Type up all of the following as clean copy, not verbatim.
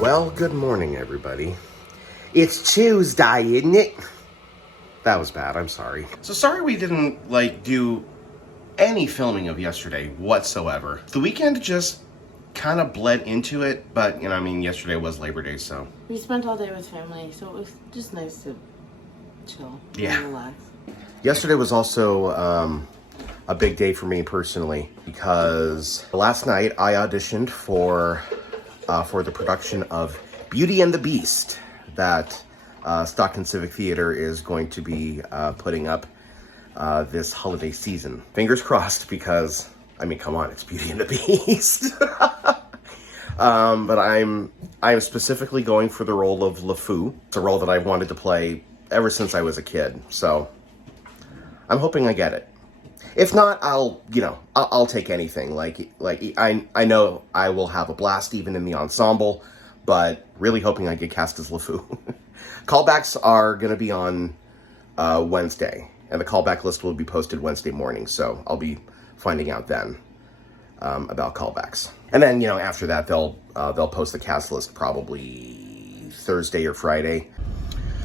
Well, good morning, everybody. It's Tuesday, isn't it? That was bad, I'm sorry. So sorry we didn't, do any filming of yesterday whatsoever. The weekend just kind of bled into it, but, yesterday was Labor Day, so. We spent all day with family, so it was just nice to chill and relax. Yesterday was also a big day for me personally, because last night I auditioned for the production of Beauty and the Beast that Stockton Civic Theatre is going to be putting up this holiday season. Fingers crossed, because, come on, it's Beauty and the Beast. But I'm specifically going for the role of LeFou. It's a role that I've wanted to play ever since I was a kid, so I'm hoping I get it. If not, I'll take anything. I know I will have a blast even in the ensemble, but really hoping I get cast as LeFou. Callbacks are going to be on Wednesday, and the callback list will be posted Wednesday morning, so I'll be finding out then about callbacks. And then, after that, they'll post the cast list probably Thursday or Friday.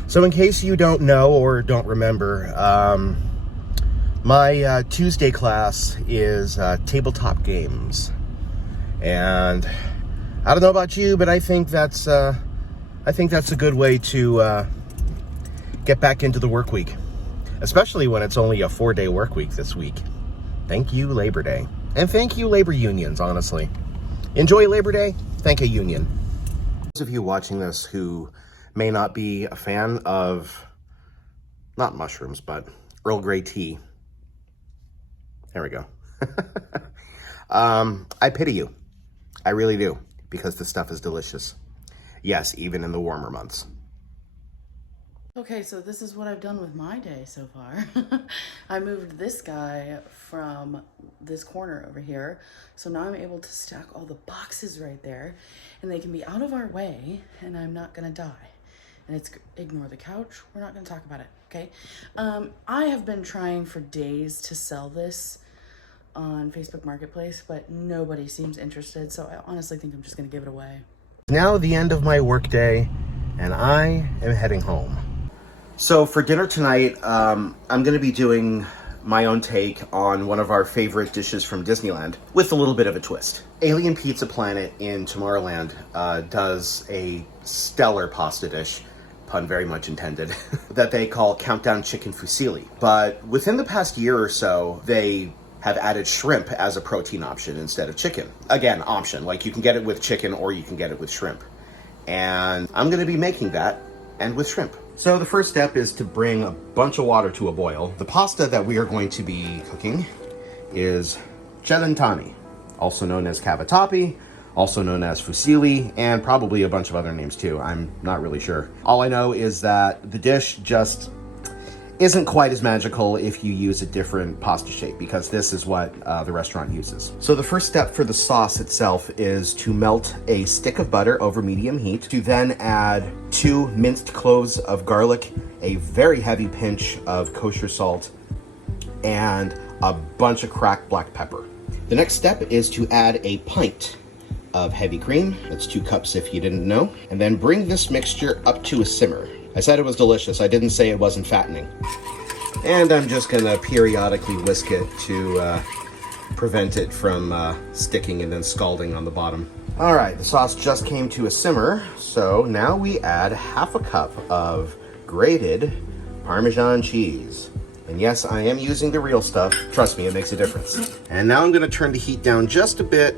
So in case you don't know or don't remember, my Tuesday class is tabletop games, and I don't know about you, but I think that's a good way to get back into the work week, especially when it's only a 4-day work week this week. Thank you, Labor Day, and thank you, labor unions. Honestly, enjoy Labor Day. Thank a union. Those of you watching this who may not be a fan of not mushrooms but Earl Grey tea. There we go. I pity you. I really do, because this stuff is delicious. Yes, even in the warmer months. Okay, so this is what I've done with my day so far. I moved this guy from this corner over here, so now I'm able to stack all the boxes right there, and they can be out of our way, and I'm not gonna die. And it's ignore the couch. We're not gonna talk about it, okay? I have been trying for days to sell this on Facebook Marketplace, but nobody seems interested, so I honestly think I'm just gonna give it away. Now the end of my workday, and I am heading home. So for dinner tonight, I'm gonna be doing my own take on one of our favorite dishes from Disneyland, with a little bit of a twist. Alien Pizza Planet in Tomorrowland does a stellar pasta dish, pun very much intended, that they call Countdown Chicken Fusilli. But within the past year or so, they have added shrimp as a protein option instead of chicken. Again, option, you can get it with chicken or you can get it with shrimp. And I'm gonna be making that, and with shrimp. So the first step is to bring a bunch of water to a boil. The pasta that we are going to be cooking is celentani, also known as cavatappi, also known as fusilli, and probably a bunch of other names too. I'm not really sure. All I know is that the dish just isn't quite as magical if you use a different pasta shape, because this is what the restaurant uses. So the first step for the sauce itself is to melt a stick of butter over medium heat, to then add 2 minced cloves of garlic, a very heavy pinch of kosher salt, and a bunch of cracked black pepper. The next step is to add a pint of heavy cream. That's 2 cups if you didn't know. And then bring this mixture up to a simmer. I said it was delicious. I didn't say it wasn't fattening. And I'm just gonna periodically whisk it to prevent it from sticking and then scalding on the bottom. All right, the sauce just came to a simmer, so now we add half a cup of grated Parmesan cheese. And yes, I am using the real stuff. Trust me, it makes a difference. And now I'm gonna turn the heat down just a bit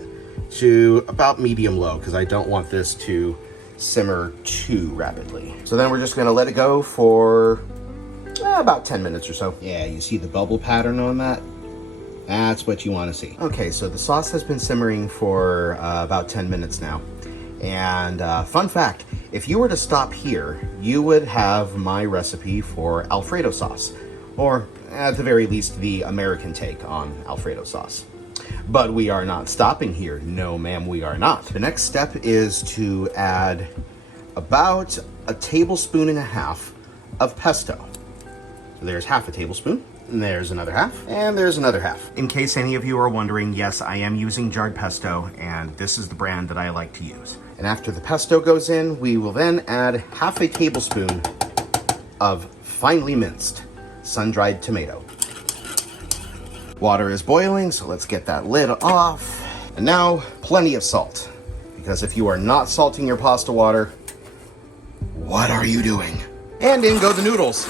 to about medium-low, because I don't want this to simmer too rapidly. So then we're just gonna let it go for about 10 minutes or so. Yeah, you see the bubble pattern on that? That's what you want to see. Okay, so the sauce has been simmering for about 10 minutes now. And fun fact, if you were to stop here, you would have my recipe for Alfredo sauce, or at the very least, the American take on Alfredo sauce. But we are not stopping here. No, ma'am, we are not. The next step is to add about 1.5 tablespoons of pesto. So there's half a tablespoon, and there's another half, and there's another half. In case any of you are wondering, yes, I am using jarred pesto, and this is the brand that I like to use. And after the pesto goes in, we will then add half a tablespoon of finely minced sun-dried tomato. Water is boiling, so let's get that lid off. And now, plenty of salt. Because if you are not salting your pasta water, what are you doing? And in go the noodles.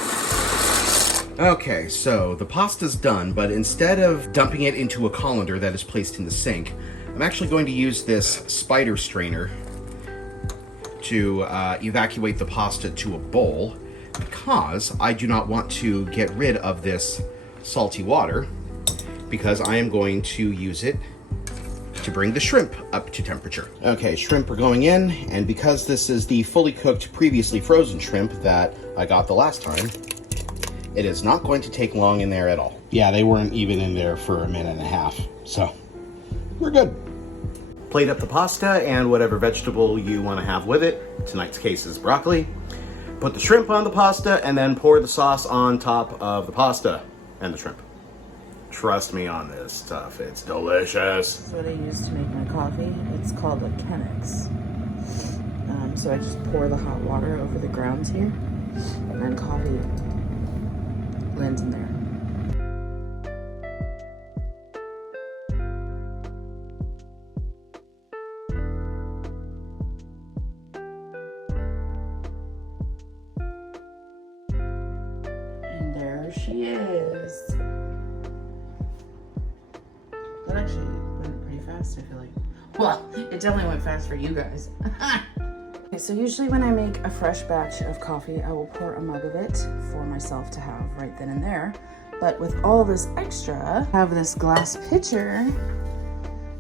Okay, so the pasta's done, but instead of dumping it into a colander that is placed in the sink, I'm actually going to use this spider strainer to evacuate the pasta to a bowl, because I do not want to get rid of this salty water, because I am going to use it to bring the shrimp up to temperature. Okay, shrimp are going in, and because this is the fully cooked, previously frozen shrimp that I got the last time, it is not going to take long in there at all. Yeah, they weren't even in there for a minute and a half, so we're good. Plate up the pasta and whatever vegetable you want to have with it. Tonight's case is broccoli. Put the shrimp on the pasta and then pour the sauce on top of the pasta and the shrimp. Trust me on this stuff, it's delicious. This is what I use to make my coffee. It's called a Chemex. So I just pour the hot water over the grounds here, and then coffee lands in there. And there she is. That actually went pretty fast, I feel like. Well, it definitely went fast for you guys. Okay, so usually when I make a fresh batch of coffee, I will pour a mug of it for myself to have right then and there. But with all this extra, I have this glass pitcher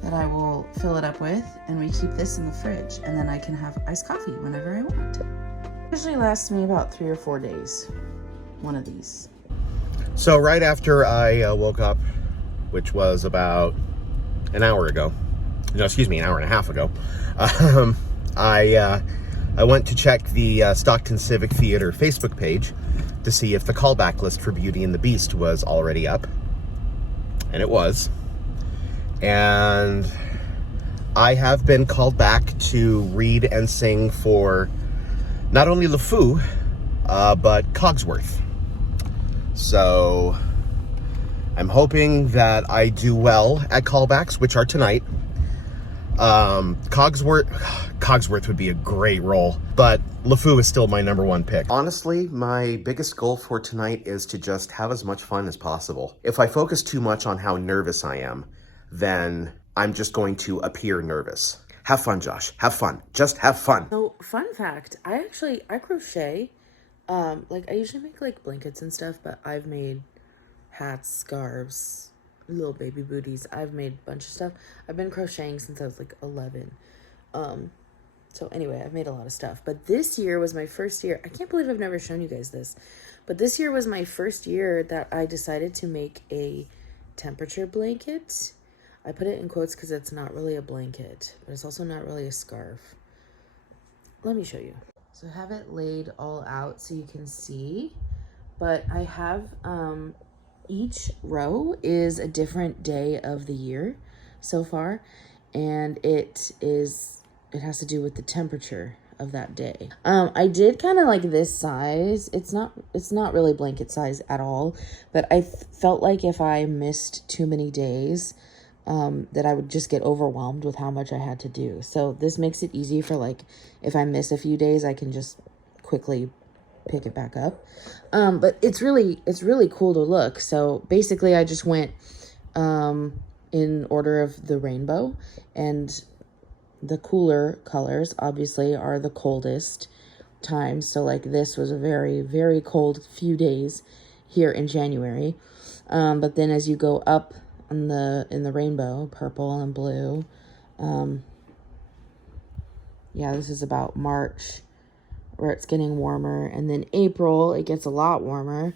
that I will fill it up with, and we keep this in the fridge, and then I can have iced coffee whenever I want. It usually lasts me about 3 or 4 days, one of these. So right after I woke up, which was about an hour ago, no, excuse me, an hour and a half ago, I went to check the Stockton Civic Theatre Facebook page to see if the callback list for Beauty and the Beast was already up. And it was. And I have been called back to read and sing for not only LeFou, but Cogsworth. So I'm hoping that I do well at callbacks, which are tonight. Cogsworth would be a great role, but LeFou is still my number one pick. Honestly, my biggest goal for tonight is to just have as much fun as possible. If I focus too much on how nervous I am, then I'm just going to appear nervous. Have fun, Josh. Have fun. Just have fun. So, fun fact, I crochet. I usually make like blankets and stuff, but I've made hats, scarves, little baby booties. I've made a bunch of stuff. I've been crocheting since I was like 11. So anyway, I've made a lot of stuff. But this year was my first year. I can't believe I've never shown you guys this. But this year was my first year that I decided to make a temperature blanket. I put it in quotes because it's not really a blanket, but it's also not really a scarf. Let me show you. So I have it laid all out so you can see. But I have each row is a different day of the year so far, and it has to do with the temperature of that day. I did kind of like this size. It's not really blanket size at all, but I felt like if I missed too many days, that I would just get overwhelmed with how much I had to do. So this makes it easy for like, if I miss a few days, I can just quickly pick it back up. But it's really cool to look. So basically I just went in order of the rainbow, and the cooler colors obviously are the coldest times. So like this was a very, very cold few days here in January. But then as you go up in the rainbow, purple and blue, yeah, this is about March, where it's getting warmer, and then April it gets a lot warmer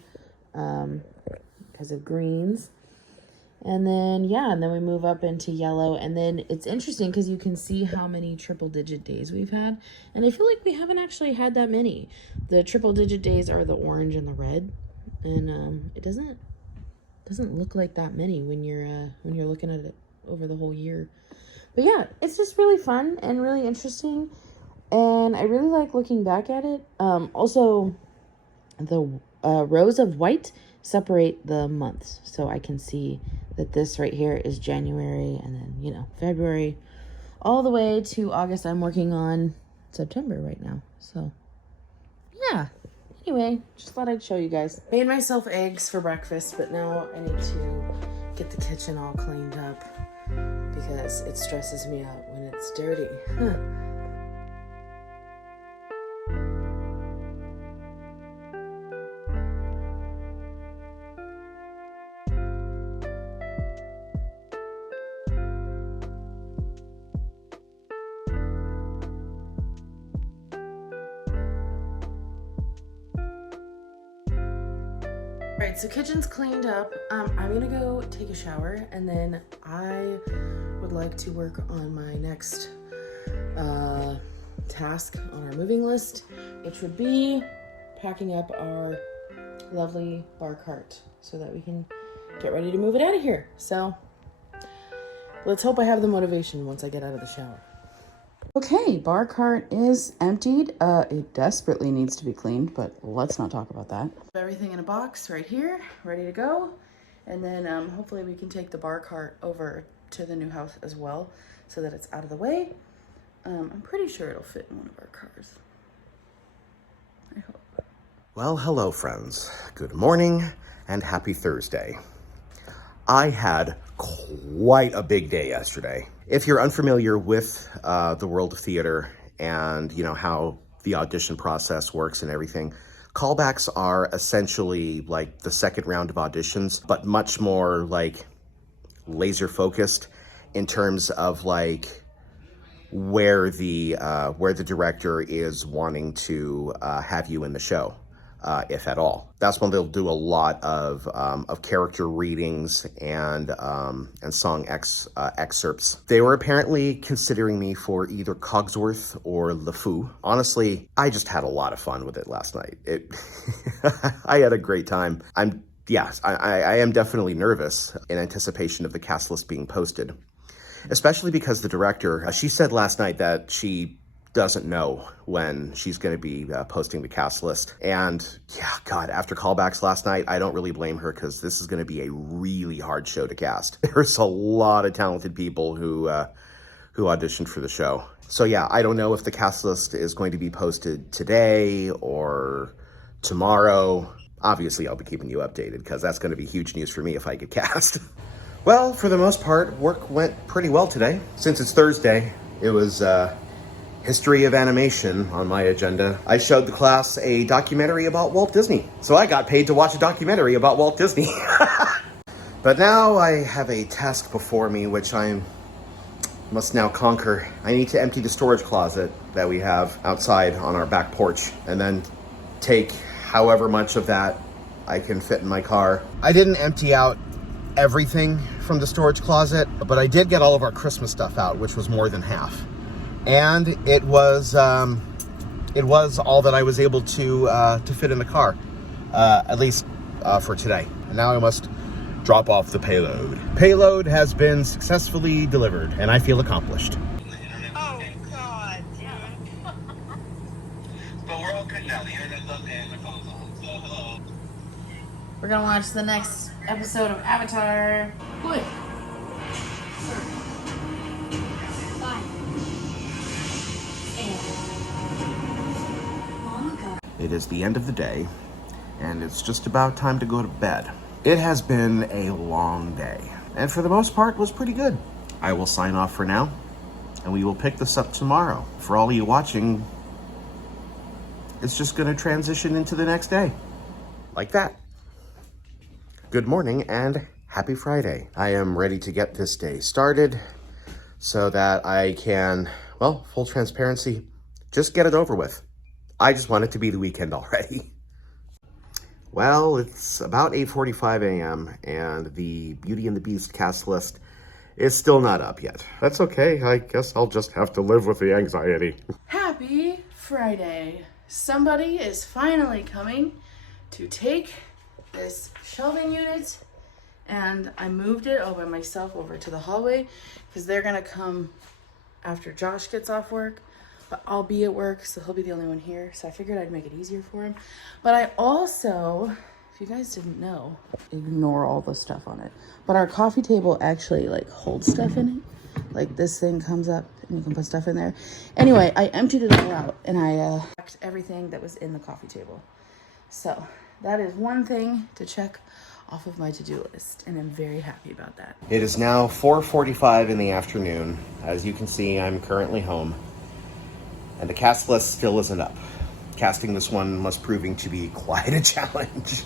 because of greens, and then we move up into yellow, and then it's interesting because you can see how many triple digit days we've had, and I feel like we haven't actually had that many. The triple digit days are the orange and the red, and it doesn't look like that many when you're looking at it over the whole year. But yeah, it's just really fun and really interesting. And I really like looking back at it. Also, the rows of white separate the months. So I can see that this right here is January, and then, you know, February, all the way to August. I'm working on September right now. So, yeah. Anyway, just thought I'd show you guys. Made myself eggs for breakfast, but now I need to get the kitchen all cleaned up because it stresses me out when it's dirty. Alright, so kitchen's cleaned up. I'm gonna go take a shower, and then I would like to work on my next task on our moving list, which would be packing up our lovely bar cart so that we can get ready to move it out of here. So let's hope I have the motivation once I get out of the shower. Okay, bar cart is emptied. It desperately needs to be cleaned, but let's not talk about that. Everything in a box right here, ready to go. And then hopefully we can take the bar cart over to the new house as well so that it's out of the way. I'm pretty sure it'll fit in one of our cars. I hope. Well, hello, friends. Good morning and happy Thursday. I had quite a big day yesterday. If you're unfamiliar with the world of theater and you know how the audition process works and everything, callbacks are essentially like the second round of auditions, but much more like laser focused in terms of like where the director is wanting to have you in the show. If at all. That's when they'll do a lot of character readings and song excerpts. They were apparently considering me for either Cogsworth or LeFou. Honestly, I just had a lot of fun with it last night. I had a great time. I am definitely nervous in anticipation of the cast list being posted, especially because the director, she said last night that she doesn't know when she's going to be posting the cast list. And yeah, God, after callbacks last night, I don't really blame her because this is going to be a really hard show to cast. There's a lot of talented people who auditioned for the show. So yeah, I don't know if the cast list is going to be posted today or tomorrow. Obviously, I'll be keeping you updated because that's going to be huge news for me if I get cast. Well, for the most part, work went pretty well today. Since it's Thursday, it was history of animation on my agenda. I showed the class a documentary about Walt Disney. So I got paid to watch a documentary about Walt Disney. But now I have a task before me, which I must now conquer. I need to empty the storage closet that we have outside on our back porch and then take however much of that I can fit in my car. I didn't empty out everything from the storage closet, but I did get all of our Christmas stuff out, which was more than half. And it was all that I was able to fit in the car, at least for today. And now I must drop off the payload. Payload has been successfully delivered, and I feel accomplished. Oh God! But we're all good now. The internet's up and the phone's on. So hello. We're gonna watch the next episode of Avatar. Good. It is the end of the day, and it's just about time to go to bed. It has been a long day, and for the most part was pretty good. I will sign off for now, and we will pick this up tomorrow. For all of you watching, it's just going to transition into the next day. Like that. Good morning and happy Friday. I am ready to get this day started so that I can, well, full transparency, just get it over with. I just want it to be the weekend already. Well, it's about 8:45 a.m. and the Beauty and the Beast cast list is still not up yet. That's okay. I guess I'll just have to live with the anxiety. Happy Friday. Somebody is finally coming to take this shelving unit And I moved it all by myself over to the hallway because they're gonna come after Josh gets off work. But I'll be at work, so he'll be the only one here. So I figured I'd make it easier for him. But I also, if you guys didn't know, ignore all the stuff on it. But our coffee table actually like holds stuff in it. Like this thing comes up and you can put stuff in there. Anyway, I emptied it all out and I packed everything that was in the coffee table. So that is one thing to check off of my to-do list, and I'm very happy about that. It is now 4:45 in the afternoon. As you can see, I'm currently home. And the cast list still isn't up. Casting this one must proving to be quite a challenge.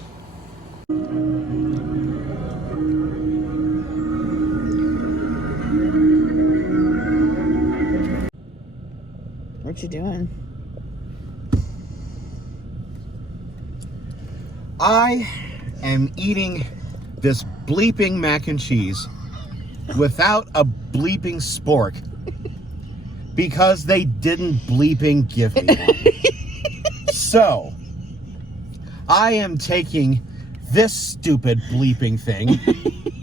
What you doing? I am eating this bleeping mac and cheese without a bleeping spork because they didn't bleeping give me one. So, I am taking this stupid bleeping thing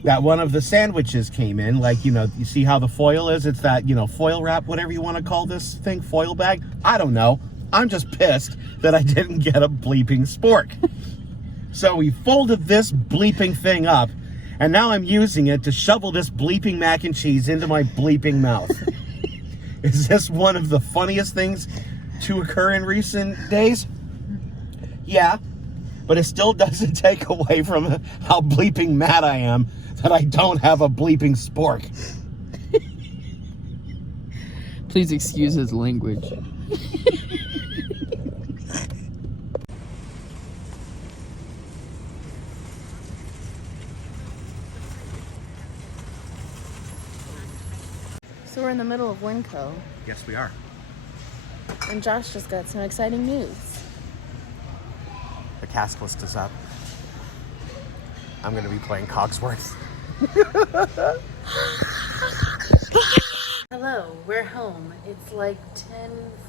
that one of the sandwiches came in, like, you know, you see how the foil is? It's that, you know, foil wrap, whatever you want to call this thing, foil bag. I don't know. I'm just pissed that I didn't get a bleeping spork. So we folded this bleeping thing up, and now I'm using it to shovel this bleeping mac and cheese into my bleeping mouth. Is this one of the funniest things to occur in recent days? Yeah, but it still doesn't take away from how bleeping mad I am that I don't have a bleeping spork. Please excuse his language. So we're in the middle of Winco, Yes, we are. and Josh just got some exciting news. The cast list is up. I'm going to be playing Cogsworth. Hello, we're home. It's like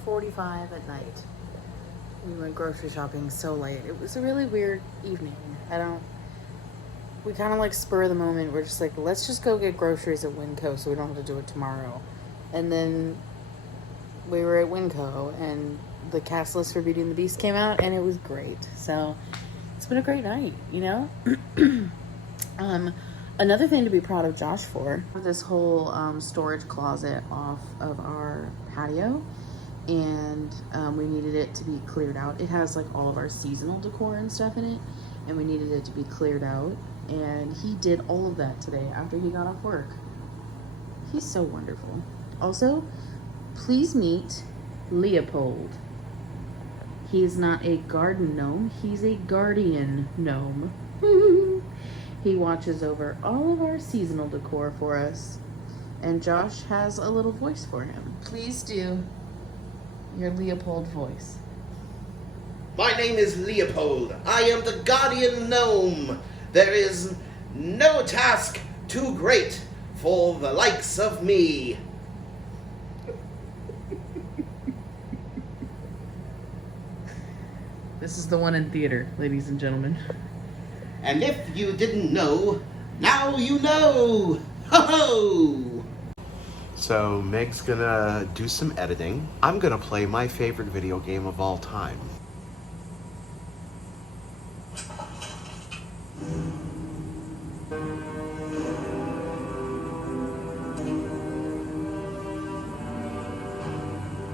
10:45 at night. We went grocery shopping so late. It was a really weird evening. We kind of like spur of the moment. We're just like, let's just go get groceries at Winco so we don't have to do it tomorrow. And then we were at Winco and the cast list for Beauty and the Beast came out and it was great. So it's been a great night, you know? Another thing to be proud of Josh for, this whole storage closet off of our patio, and we needed it to be cleared out. It has like all of our seasonal decor and stuff in it, and we needed it to be cleared out, and he did all of that today after he got off work. He's so wonderful. Also, please meet Leopold. He is not a garden gnome, he's a guardian gnome. He watches over all of our seasonal decor for us, and Josh has a little voice for him. Please do your Leopold voice. My name is Leopold. I am the guardian gnome. There is no task too great for the likes of me. This is the one in theater, ladies and gentlemen. And if you didn't know, now you know. Ho-ho! So Meg's gonna do some editing. I'm gonna play my favorite video game of all time.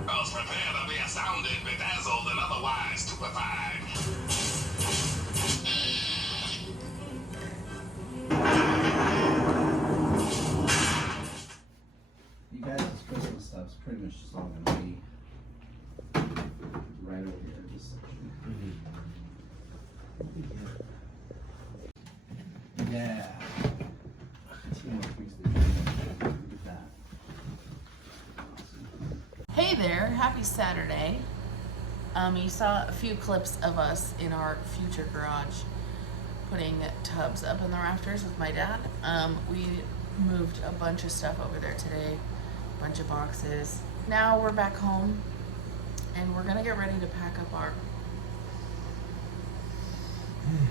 Girls prepare to be astounded, bedazzled, and otherwise stupefied. You guys' Christmas stuff's pretty much just all gonna be right over here in this section. Yeah. Look at that. Hey there, happy Saturday. You saw a few clips of us in our future garage putting tubs up in the rafters with my dad. We moved a bunch of stuff over there today, a bunch of boxes. Now we're back home and we're gonna get ready to pack up our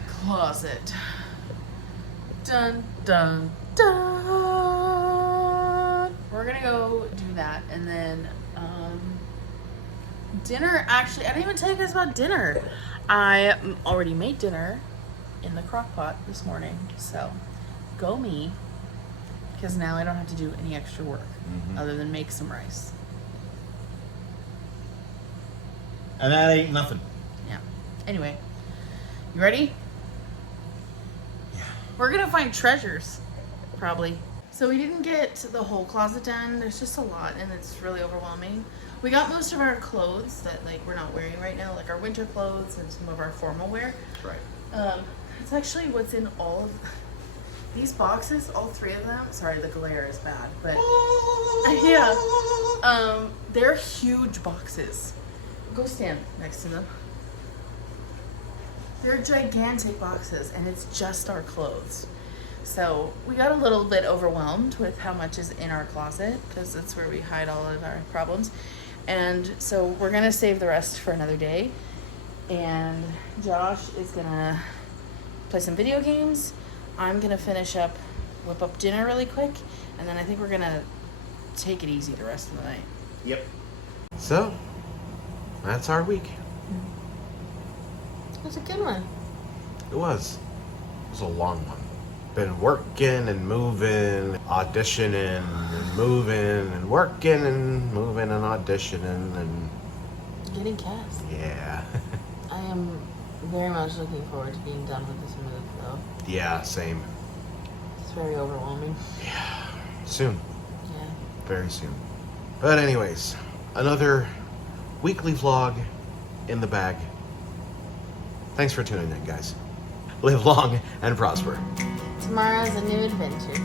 closet. Dun, dun, dun. We're gonna go do that, and then dinner. Actually, I didn't even tell you guys about dinner. I already made dinner in the crock pot this morning, so go me, because now I don't have to do any extra work other than make some rice. And that ain't nothing. Yeah. Anyway, you ready? Yeah. We're gonna find treasures, probably. So we didn't get the whole closet done. There's just a lot, and it's really overwhelming. We got most of our clothes that like we're not wearing right now, like our winter clothes and some of our formal wear. Right. It's actually what's in all of these boxes, all three of them. Sorry, the glare is bad, but yeah, they're huge boxes. Go stand next to them. They're gigantic boxes, and it's just our clothes. So we got a little bit overwhelmed with how much is in our closet, because that's where we hide all of our problems. And so we're gonna save the rest for another day. And Josh is gonna play some video games. I'm gonna whip up dinner really quick, and then I think we're gonna take it easy the rest of the night. Yep. So, that's our week. It was a good one. It was a long one. Been working and moving, auditioning and moving and working and moving and auditioning and Getting cast. yeah. I am very much looking forward to being done with this move, though. Yeah, same. It's very overwhelming. Soon. Yeah. Very soon. But anyways, another weekly vlog in the bag. Thanks for tuning in, guys. Live long and prosper. Tomorrow's a new adventure.